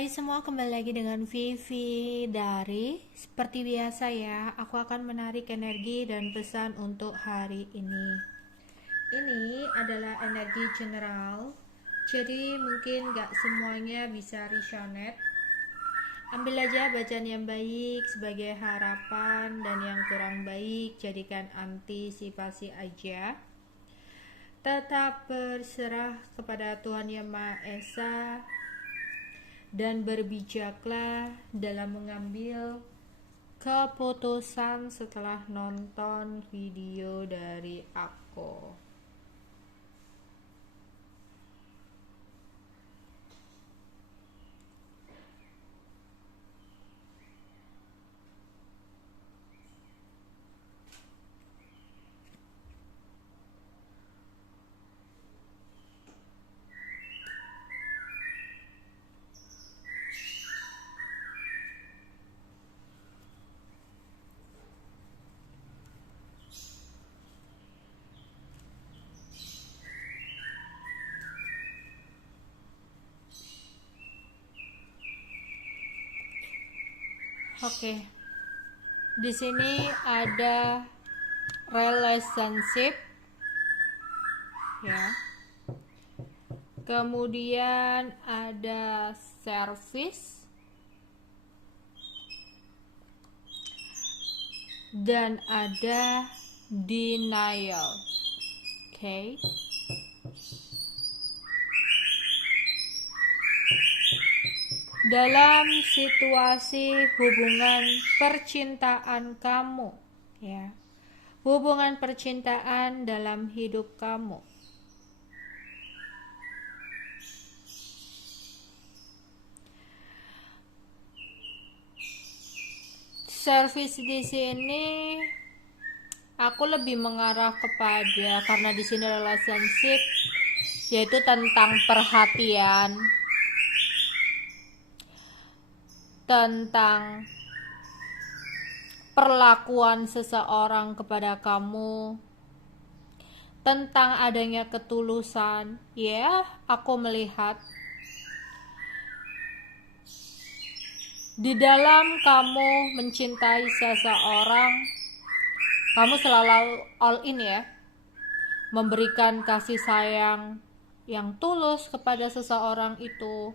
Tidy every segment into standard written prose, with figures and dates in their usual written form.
Hai semua, kembali lagi dengan Vivi dari seperti biasa ya, aku akan menarik energi dan pesan untuk hari ini. Ini adalah energi general, jadi mungkin gak semuanya bisa resonate. Ambil aja bacaan yang baik sebagai harapan, dan yang kurang baik jadikan antisipasi aja. Tetap berserah kepada Tuhan Yang Maha Esa dan berbijaklah dalam mengambil keputusan setelah nonton video dari aku. Oke. Di sini ada relationship ya. Kemudian ada service dan ada denial. Oke. Dalam situasi hubungan percintaan kamu ya. Hubungan percintaan dalam hidup kamu. Service di sini aku lebih mengarah kepada, karena di sini relationship yaitu tentang perhatian, tentang perlakuan seseorang kepada kamu, tentang adanya ketulusan. Ya, aku melihat di dalam kamu mencintai seseorang, kamu selalu all in ya, memberikan kasih sayang yang tulus kepada seseorang itu,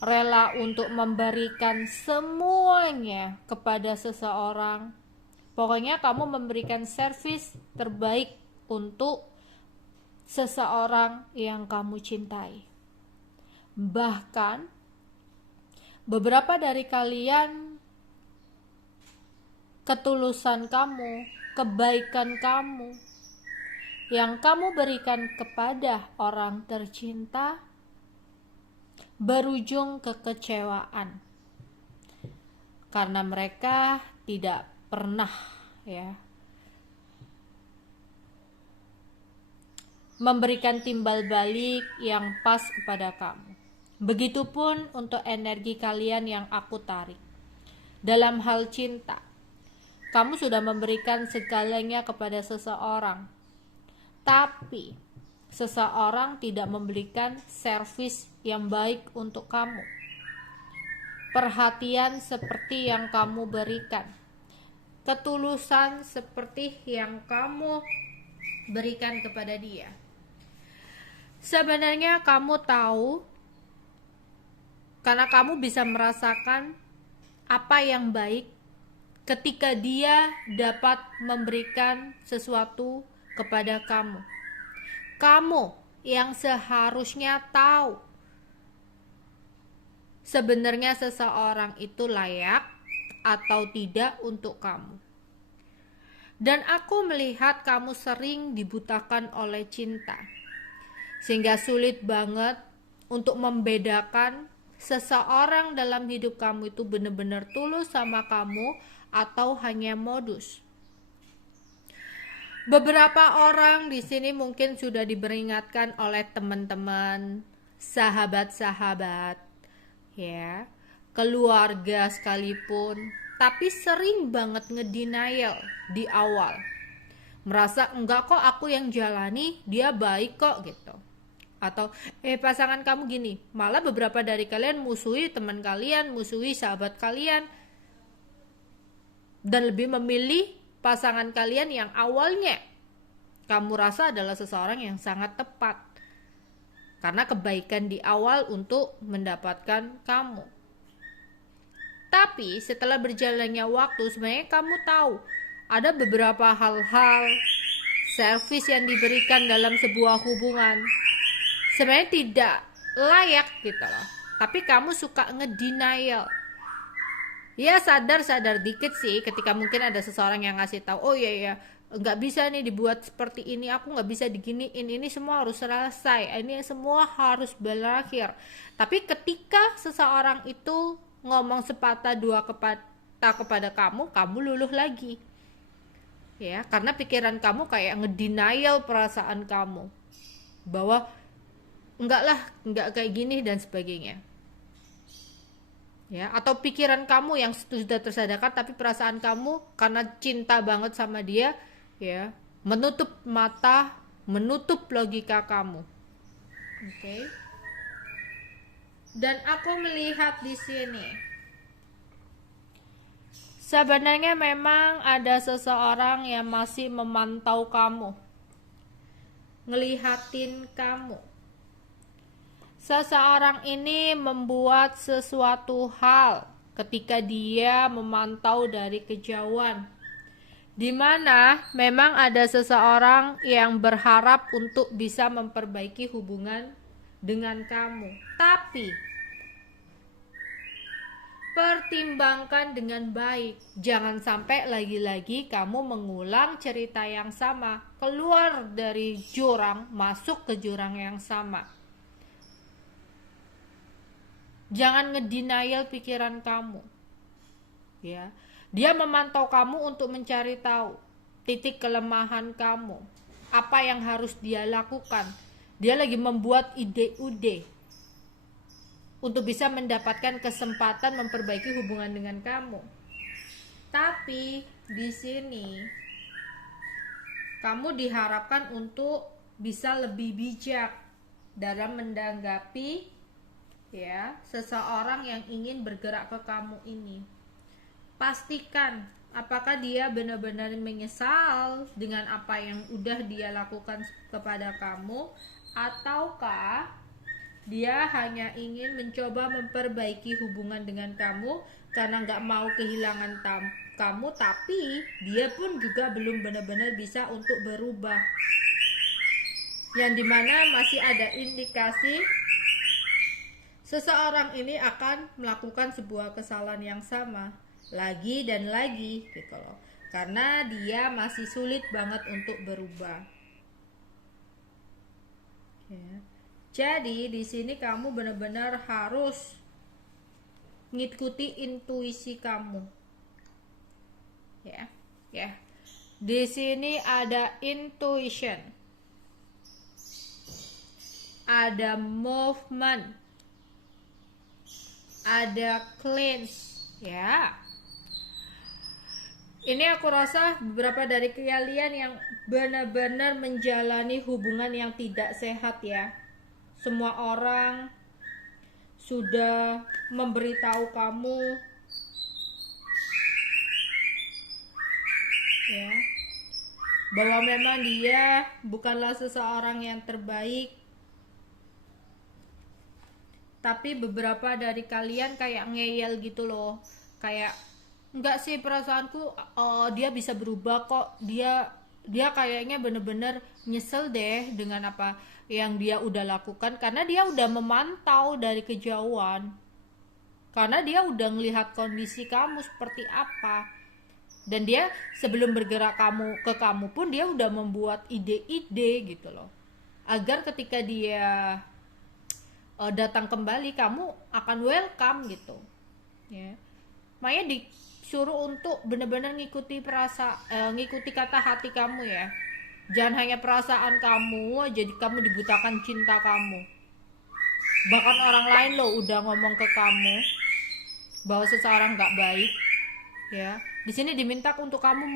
rela untuk memberikan semuanya kepada seseorang. Pokoknya kamu memberikan servis terbaik untuk seseorang yang kamu cintai. Bahkan beberapa dari kalian, ketulusan kamu, kebaikan kamu yang kamu berikan kepada orang tercinta berujung kekecewaan, karena mereka tidak pernah ya memberikan timbal balik yang pas kepada kamu. Begitupun untuk energi kalian yang aku tarik. Dalam hal cinta, kamu sudah memberikan segalanya kepada seseorang, tapi seseorang tidak memberikan servis yang baik untuk kamu. Perhatian seperti yang kamu berikan, ketulusan seperti yang kamu berikan kepada dia. Sebenarnya kamu tahu, karena kamu bisa merasakan apa yang baik ketika dia dapat memberikan sesuatu kepada kamu. Kamu yang seharusnya tahu sebenarnya seseorang itu layak atau tidak untuk kamu. Dan aku melihat kamu sering dibutakan oleh cinta, sehingga sulit banget untuk membedakan seseorang dalam hidup kamu itu benar-benar tulus sama kamu atau hanya modus. Beberapa orang di sini mungkin sudah diperingatkan oleh teman-teman, sahabat-sahabat, ya, keluarga sekalipun, tapi sering banget ngedenial di awal. Merasa enggak kok, aku yang jalani, dia baik kok gitu. Atau pasangan kamu gini, malah beberapa dari kalian musuhi teman kalian, musuhi sahabat kalian, dan lebih memilih pasangan kalian yang awalnya kamu rasa adalah seseorang yang sangat tepat karena kebaikan di awal untuk mendapatkan kamu. Tapi setelah berjalannya waktu, sebenarnya kamu tahu ada beberapa hal-hal servis yang diberikan dalam sebuah hubungan sebenarnya tidak layak gitu loh, tapi kamu suka ngedenial. Ya sadar dikit sih ketika mungkin ada seseorang yang ngasih tahu, oh iya nggak bisa nih dibuat seperti ini, aku nggak bisa diginiin, ini semua harus selesai, ini semua harus berakhir. Tapi ketika seseorang itu ngomong sepatah dua kata kepada kamu luluh lagi, ya, karena pikiran kamu kayak ngedenial perasaan kamu bahwa enggak kayak gini dan sebagainya, ya. Atau pikiran kamu yang sudah tersadarkan, tapi perasaan kamu karena cinta banget sama dia, ya, menutup mata, menutup logika kamu. Oke. Dan aku melihat di sini sebenarnya memang ada seseorang yang masih memantau kamu, ngelihatin kamu. Seseorang ini membuat sesuatu hal ketika dia memantau dari kejauhan, di mana memang ada seseorang yang berharap untuk bisa memperbaiki hubungan dengan kamu. Tapi pertimbangkan dengan baik, jangan sampai lagi-lagi kamu mengulang cerita yang sama, keluar dari jurang, masuk ke jurang yang sama. Jangan ngedenial pikiran kamu, ya. Dia memantau kamu untuk mencari tahu titik kelemahan kamu, apa yang harus dia lakukan. Dia lagi membuat ide-ide untuk bisa mendapatkan kesempatan memperbaiki hubungan dengan kamu. Tapi di sini kamu diharapkan untuk bisa lebih bijak dalam menanggapi, ya, seseorang yang ingin bergerak ke kamu ini. Pastikan apakah dia benar-benar menyesal dengan apa yang udah dia lakukan kepada kamu, ataukah dia hanya ingin mencoba memperbaiki hubungan dengan kamu karena nggak mau kehilangan kamu, tapi dia pun juga belum benar-benar bisa untuk berubah, yang dimana masih ada indikasi seseorang ini akan melakukan sebuah kesalahan yang sama lagi dan lagi gitu loh, karena dia masih sulit banget untuk berubah, ya. Jadi di sini kamu benar-benar harus ngikuti intuisi kamu, ya. Di sini ada intuition, ada movement, ada cleanse, ya. Ini aku rasa beberapa dari kalian yang benar-benar menjalani hubungan yang tidak sehat, ya. Semua orang sudah memberitahu kamu, ya, bahwa memang dia bukanlah seseorang yang terbaik. Tapi beberapa dari kalian kayak ngeyel gitu loh, kayak enggak sih, perasaanku dia bisa berubah kok, dia kayaknya bener-bener nyesel deh dengan apa yang dia udah lakukan, karena dia udah memantau dari kejauhan, karena dia udah ngelihat kondisi kamu seperti apa, dan dia sebelum bergerak ke kamu pun dia udah membuat ide-ide gitu loh, agar ketika dia datang kembali kamu akan welcome gitu, ya. Makanya disuruh untuk benar-benar ngikuti ngikuti kata hati kamu, ya. Jangan hanya perasaan kamu, jadi kamu dibutakan cinta kamu. Bahkan orang lain loh udah ngomong ke kamu bahwa seseorang gak baik, ya. Di sini diminta untuk kamu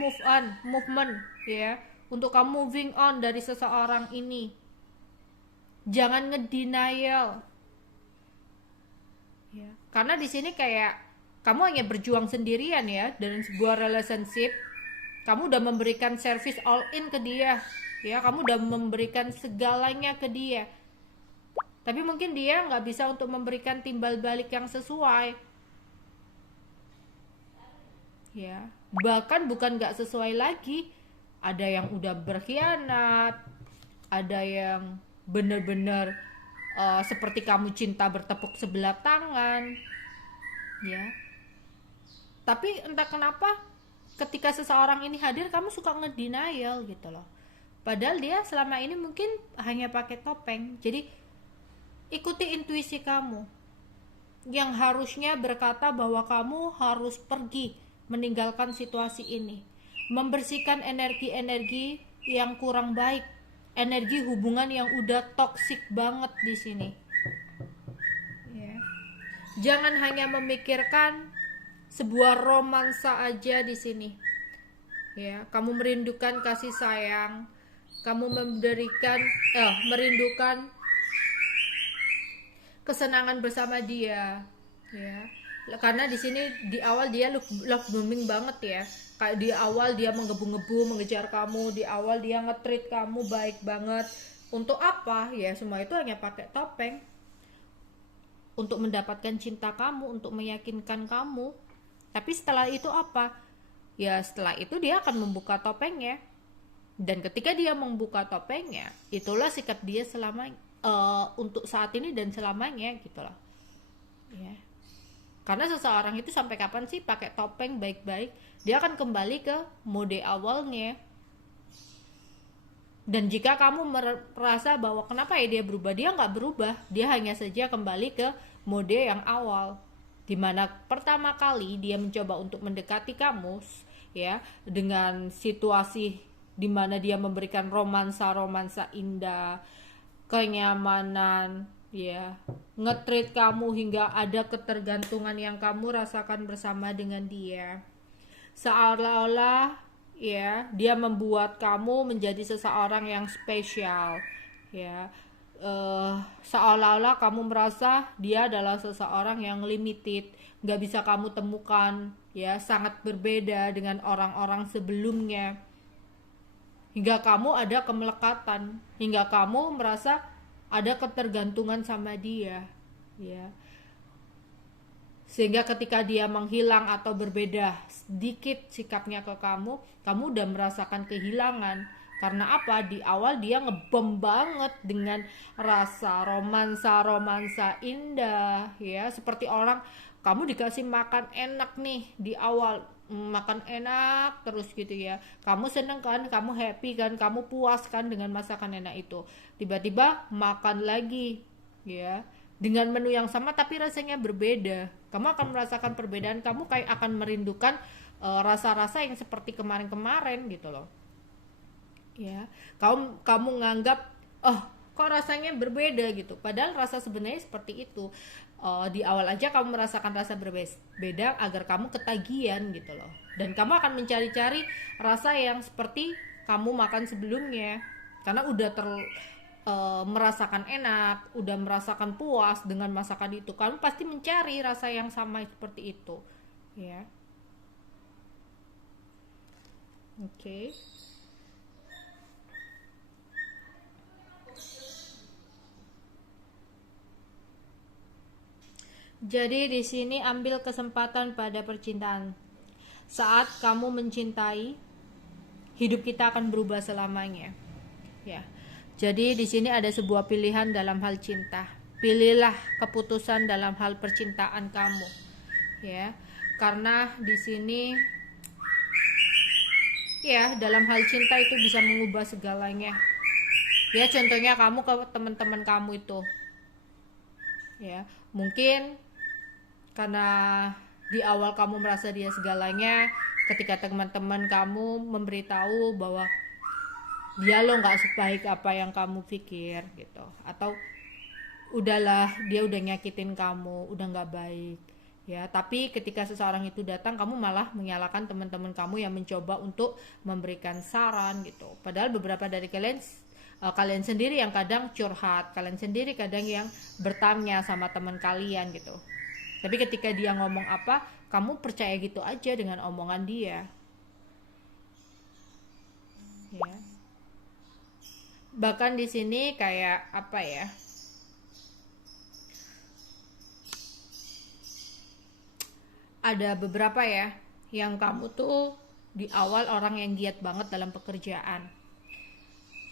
movement, ya, untuk kamu moving on dari seseorang ini. Jangan ngedenial. Ya. Karena di sini kayak kamu hanya berjuang sendirian ya dalam sebuah relationship. Kamu udah memberikan service all in ke dia. Ya, kamu udah memberikan segalanya ke dia. Tapi mungkin dia nggak bisa untuk memberikan timbal balik yang sesuai. Ya, bahkan bukan nggak sesuai lagi. Ada yang udah berkhianat, ada yang bener-bener seperti kamu cinta bertepuk sebelah tangan, ya. Tapi entah kenapa ketika seseorang ini hadir kamu suka ngedenial gitu loh. Padahal dia selama ini mungkin hanya pakai topeng. Jadi ikuti intuisi kamu yang harusnya berkata bahwa kamu harus pergi meninggalkan situasi ini, membersihkan energi-energi yang kurang baik, energi hubungan yang udah toksik banget di sini. Ya. Jangan hanya memikirkan sebuah romansa aja di sini. Ya, kamu merindukan kasih sayang, kamu merindukan kesenangan bersama dia, ya. Karena di sini di awal dia love bombing banget ya. Kayak di awal dia menggebu-gebu mengejar kamu, di awal dia nge-treat kamu baik banget. Untuk apa? Ya semua itu hanya pakai topeng. Untuk mendapatkan cinta kamu, untuk meyakinkan kamu. Tapi setelah itu apa? Ya setelah itu dia akan membuka topengnya. Dan ketika dia membuka topengnya, itulah sikap dia selama untuk saat ini dan selamanya gitu loh. Ya. Karena seseorang itu sampai kapan sih pakai topeng baik-baik? Dia akan kembali ke mode awalnya. Dan jika kamu merasa bahwa kenapa ya dia berubah, dia nggak berubah, dia hanya saja kembali ke mode yang awal, dimana pertama kali dia mencoba untuk mendekati kamu, ya, dengan situasi dimana dia memberikan romansa indah, kenyamanan, ya, nge-treat kamu hingga ada ketergantungan yang kamu rasakan bersama dengan dia. Seolah-olah ya dia membuat kamu menjadi seseorang yang spesial, ya. Seolah-olah kamu merasa dia adalah seseorang yang limited, nggak bisa kamu temukan, ya, sangat berbeda dengan orang-orang sebelumnya, hingga kamu ada kemelekatan, hingga kamu merasa ada ketergantungan sama dia, ya. Sehingga ketika dia menghilang atau berbeda sedikit sikapnya ke kamu udah merasakan kehilangan. Karena apa? Di awal dia ngebom banget dengan rasa romansa indah, ya. Seperti orang kamu dikasih makan enak nih di awal, makan enak terus gitu ya, kamu seneng kan, kamu happy kan, kamu puas kan dengan masakan enak itu. Tiba-tiba makan lagi, ya, dengan menu yang sama tapi rasanya berbeda. Kamu akan merasakan perbedaan, kamu kayak akan merindukan rasa-rasa yang seperti kemarin-kemarin gitu loh, ya. Kamu nganggap kok rasanya berbeda gitu, padahal rasa sebenarnya seperti itu. Di awal aja kamu merasakan rasa berbeda agar kamu ketagihan gitu loh, dan kamu akan mencari-cari rasa yang seperti kamu makan sebelumnya karena udah merasakan enak, udah merasakan puas dengan masakan itu. Kamu pasti mencari rasa yang sama seperti itu, ya. Oke. Jadi di sini ambil kesempatan pada percintaan. Saat kamu mencintai, hidup kita akan berubah selamanya. Ya. Jadi di sini ada sebuah pilihan dalam hal cinta. Pilihlah keputusan dalam hal percintaan kamu. Ya. Karena di sini ya, dalam hal cinta itu bisa mengubah segalanya. Ya, contohnya kamu ke teman-teman kamu itu. Ya, mungkin karena di awal kamu merasa dia segalanya, ketika teman-teman kamu memberitahu bahwa dia lo nggak sebaik apa yang kamu pikir gitu, atau udahlah dia udah nyakitin kamu, udah nggak baik, ya. Tapi ketika seseorang itu datang, kamu malah menyalahkan teman-teman kamu yang mencoba untuk memberikan saran gitu. Padahal beberapa dari kalian kalian sendiri yang kadang curhat, kalian sendiri kadang yang bertanya sama teman kalian gitu. Tapi ketika dia ngomong apa, kamu percaya gitu aja dengan omongan dia. Ya. Bahkan di sini kayak apa ya? Ada beberapa ya yang kamu tuh di awal orang yang giat banget dalam pekerjaan.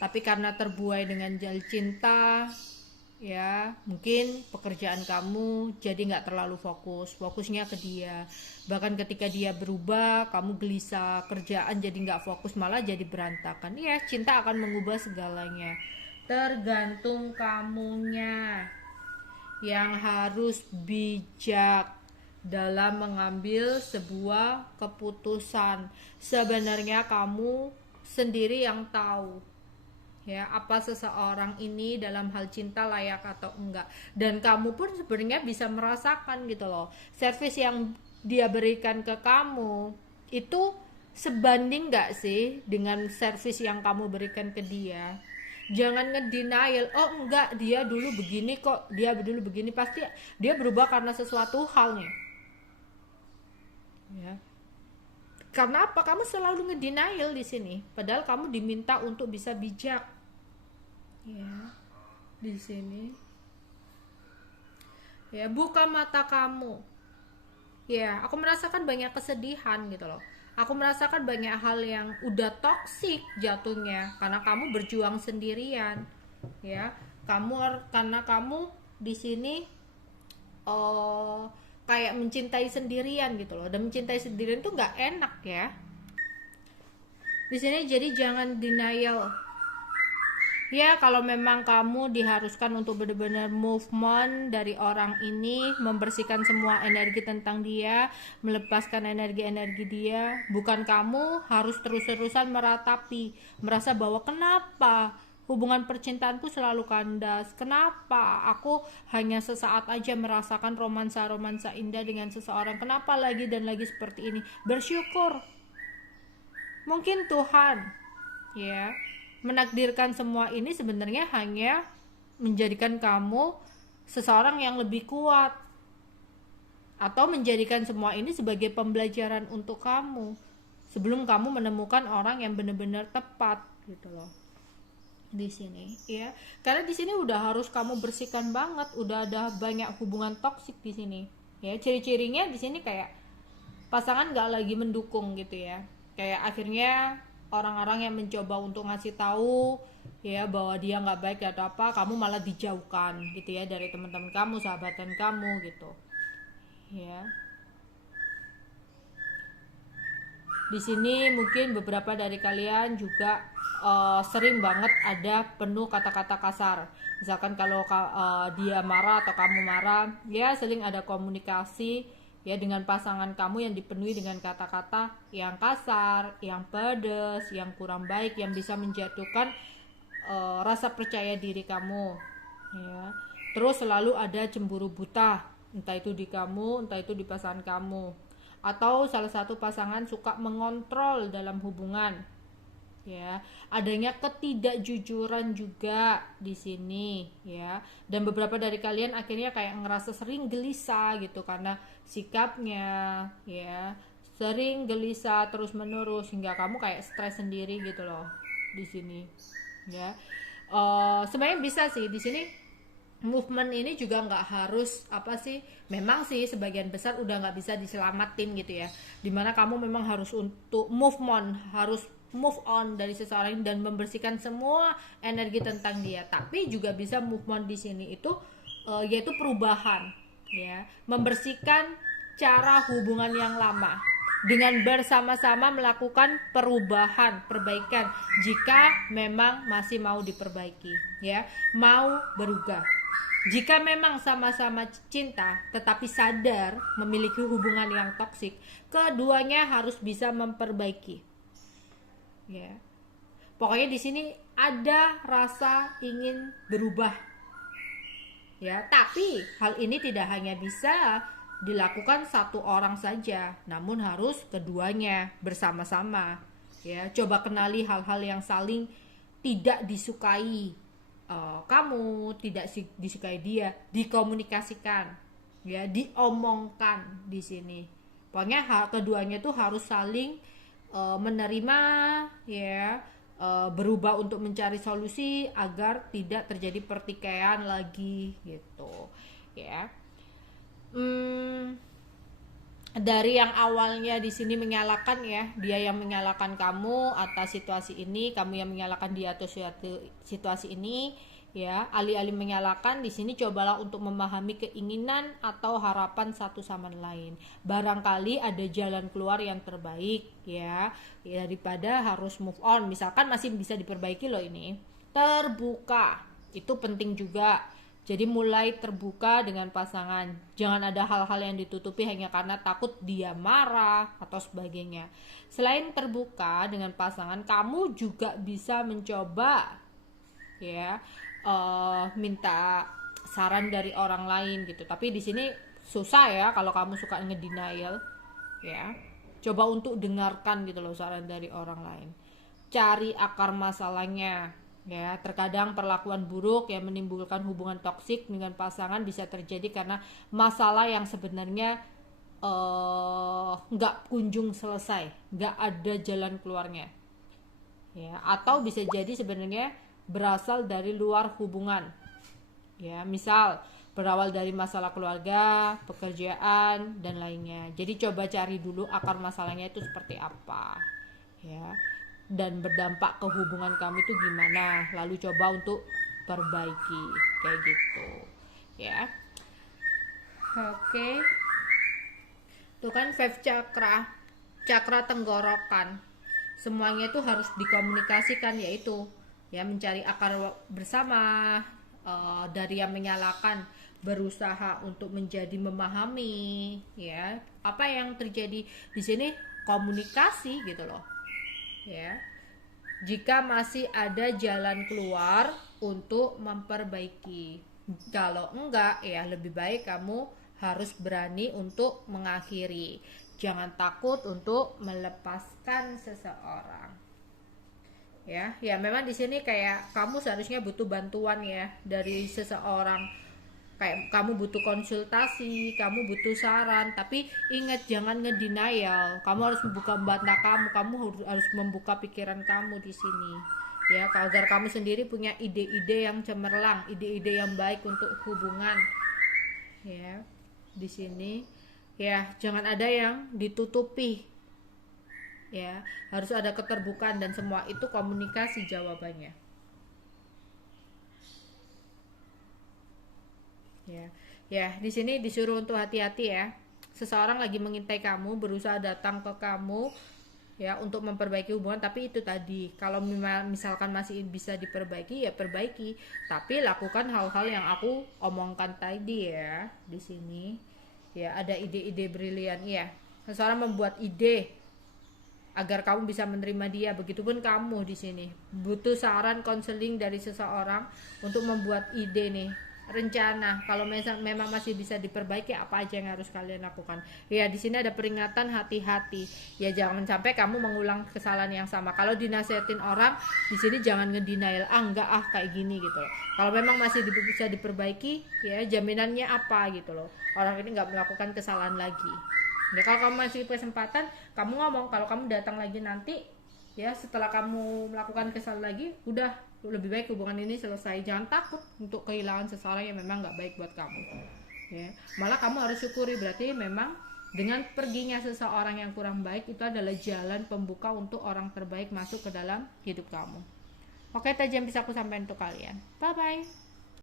Tapi karena terbuai dengan jalan cinta, ya mungkin pekerjaan kamu jadi nggak terlalu fokusnya ke dia. Bahkan ketika dia berubah, kamu gelisah, kerjaan jadi nggak fokus, malah jadi berantakan. Ya, cinta akan mengubah segalanya, tergantung kamunya yang harus bijak dalam mengambil sebuah keputusan. Sebenarnya kamu sendiri yang tahu ya apa seseorang ini dalam hal cinta layak atau enggak, dan kamu pun sebenarnya bisa merasakan gitu loh, servis yang dia berikan ke kamu itu sebanding enggak sih dengan servis yang kamu berikan ke dia. Jangan ngedenial, oh enggak, dia dulu begini kok, dia dulu begini, pasti dia berubah karena sesuatu hal nih ya. Karena apa? Kamu selalu ngedenial di sini, padahal kamu diminta untuk bisa bijak. Ya, di sini. Ya, buka mata kamu. Ya, aku merasakan banyak kesedihan gitu loh. Aku merasakan banyak hal yang udah toksik jatuhnya karena kamu berjuang sendirian. Ya, karena kamu di sini kayak mencintai sendirian gitu loh, dan mencintai sendirian tuh nggak enak ya di sini. Jadi jangan denial ya. Kalau memang kamu diharuskan untuk benar-benar move on dari orang ini, membersihkan semua energi tentang dia, melepaskan energi-energi dia, bukan kamu harus terus-terusan meratapi, merasa bahwa kenapa hubungan percintaanku selalu kandas, kenapa aku hanya sesaat aja merasakan romansa-romansa indah dengan seseorang, kenapa lagi dan lagi seperti ini. Bersyukur, mungkin Tuhan ya menakdirkan semua ini sebenarnya hanya menjadikan kamu seseorang yang lebih kuat, atau menjadikan semua ini sebagai pembelajaran untuk kamu sebelum kamu menemukan orang yang benar-benar tepat gitu loh di sini ya. Karena di sini udah harus kamu bersihkan banget, udah ada banyak hubungan toksik di sini ya. Ciri-cirinya di sini kayak pasangan gak lagi mendukung gitu ya, kayak akhirnya orang-orang yang mencoba untuk ngasih tahu ya bahwa dia nggak baik atau apa, kamu malah dijauhkan gitu ya dari teman-teman kamu, sahabatan kamu gitu ya. Di sini mungkin beberapa dari kalian juga sering banget ada penuh kata-kata kasar. Misalkan kalau dia marah atau kamu marah, ya sering ada komunikasi ya dengan pasangan kamu yang dipenuhi dengan kata-kata yang kasar, yang pedas, yang kurang baik, yang bisa menjatuhkan rasa percaya diri kamu ya. Terus selalu ada cemburu buta, entah itu di kamu, entah itu di pasangan kamu, atau salah satu pasangan suka mengontrol dalam hubungan ya. Adanya ketidakjujuran juga di sini ya, dan beberapa dari kalian akhirnya kayak ngerasa sering gelisah gitu karena sikapnya ya, sering gelisah terus menerus hingga kamu kayak stres sendiri gitu loh di sini ya. Sebenarnya bisa sih di sini movement ini juga nggak harus apa sih, memang sih sebagian besar udah nggak bisa diselamatin gitu ya, dimana kamu memang harus untuk move on dari seseorang dan membersihkan semua energi tentang dia. Tapi juga bisa move on di sini itu yaitu perubahan ya, membersihkan cara hubungan yang lama dengan bersama-sama melakukan perbaikan jika memang masih mau diperbaiki ya, mau berubah. Jika memang sama-sama cinta tetapi sadar memiliki hubungan yang toksik, keduanya harus bisa memperbaiki. Ya. Pokoknya di sini ada rasa ingin berubah. Ya, tapi hal ini tidak hanya bisa dilakukan satu orang saja, namun harus keduanya bersama-sama. Ya, coba kenali hal-hal yang saling tidak disukai kamu, tidak disukai dia, dikomunikasikan, ya, diomongkan di sini. Pokoknya keduanya tuh harus saling menerima, ya, berubah untuk mencari solusi agar tidak terjadi pertikaian lagi gitu, ya. Dari yang awalnya di sini menyalahkan, ya, dia yang menyalahkan kamu atas situasi ini, kamu yang menyalahkan dia atas situasi ini, ya, alih-alih menyalahkan, di sini cobalah untuk memahami keinginan atau harapan satu sama lain. Barangkali ada jalan keluar yang terbaik, ya, daripada harus move on. Misalkan masih bisa diperbaiki loh ini. Terbuka, itu penting juga. Jadi mulai terbuka dengan pasangan. Jangan ada hal-hal yang ditutupi hanya karena takut dia marah atau sebagainya. Selain terbuka dengan pasangan, kamu juga bisa mencoba, ya, minta saran dari orang lain gitu. Tapi di sini susah ya kalau kamu suka ngedenial, ya. Coba untuk dengarkan gitu loh saran dari orang lain. Cari akar masalahnya. Ya, terkadang perlakuan buruk yang menimbulkan hubungan toksik dengan pasangan bisa terjadi karena masalah yang sebenarnya nggak kunjung selesai, nggak ada jalan keluarnya, ya. Atau bisa jadi sebenarnya berasal dari luar hubungan, ya. Misal berawal dari masalah keluarga, pekerjaan, dan lainnya. Jadi coba cari dulu akar masalahnya itu seperti apa, ya, dan berdampak ke hubungan kamu itu gimana, lalu coba untuk perbaiki kayak gitu, ya. Oke. Itu kan 5 cakra tenggorokan, semuanya itu harus dikomunikasikan, yaitu, ya, mencari akar bersama, dari yang menyalahkan berusaha untuk menjadi memahami, ya, apa yang terjadi di sini, komunikasi gitu loh, ya. Jika masih ada jalan keluar untuk memperbaiki. Kalau enggak, ya lebih baik kamu harus berani untuk mengakhiri. Jangan takut untuk melepaskan seseorang. Ya, ya memang di sini kayak kamu seharusnya butuh bantuan, ya, dari seseorang. Kayak kamu butuh konsultasi, kamu butuh saran, tapi ingat jangan ngedenial. Kamu harus membuka mata kamu harus membuka pikiran kamu di sini, ya, agar kamu sendiri punya ide-ide yang cemerlang, ide-ide yang baik untuk hubungan, ya. Di sini, ya, jangan ada yang ditutupi, ya, harus ada keterbukaan dan semua itu komunikasi jawabannya. Ya, di sini disuruh untuk hati-hati, ya. Seseorang lagi mengintai kamu, berusaha datang ke kamu, ya, untuk memperbaiki hubungan, tapi itu tadi, kalau misalkan masih bisa diperbaiki, ya perbaiki, tapi lakukan hal-hal yang aku omongkan tadi, ya. Di sini, ya, ada ide-ide brilian, ya. Seseorang membuat ide agar kamu bisa menerima dia, begitupun kamu di sini butuh saran konseling dari seseorang untuk membuat ide nih, rencana kalau memang masih bisa diperbaiki, apa aja yang harus kalian lakukan. Ya, di sini ada peringatan, hati-hati, ya, jangan sampai kamu mengulang kesalahan yang sama. Kalau dinasehatin orang di sini jangan ngedenial, enggak kayak gini gitu loh. Kalau memang masih bisa diperbaiki, ya, jaminannya apa gitu loh, orang ini nggak melakukan kesalahan lagi. Ya, kalau kamu masih kesempatan, kamu ngomong. Kalau kamu datang lagi nanti, ya, setelah kamu melakukan kesalahan lagi, udah lebih baik hubungan ini selesai. Jangan takut untuk kehilangan seseorang yang memang nggak baik buat kamu, ya. Malah kamu harus syukuri, berarti memang dengan perginya seseorang yang kurang baik itu adalah jalan pembuka untuk orang terbaik masuk ke dalam hidup kamu. Oke, itu aja yang bisa aku sampaikan untuk kalian. Bye bye.